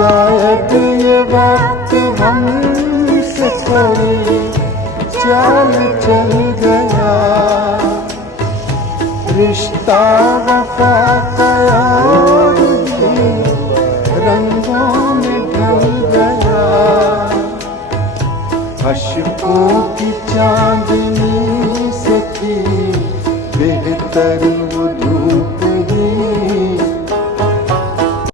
शायद ये वक्त हमसे थोड़ी चाल चल गया, रिश्ता वफा का और भी रंगों में ढल गया। अश्कों की चांदनी से थी बेहतर वो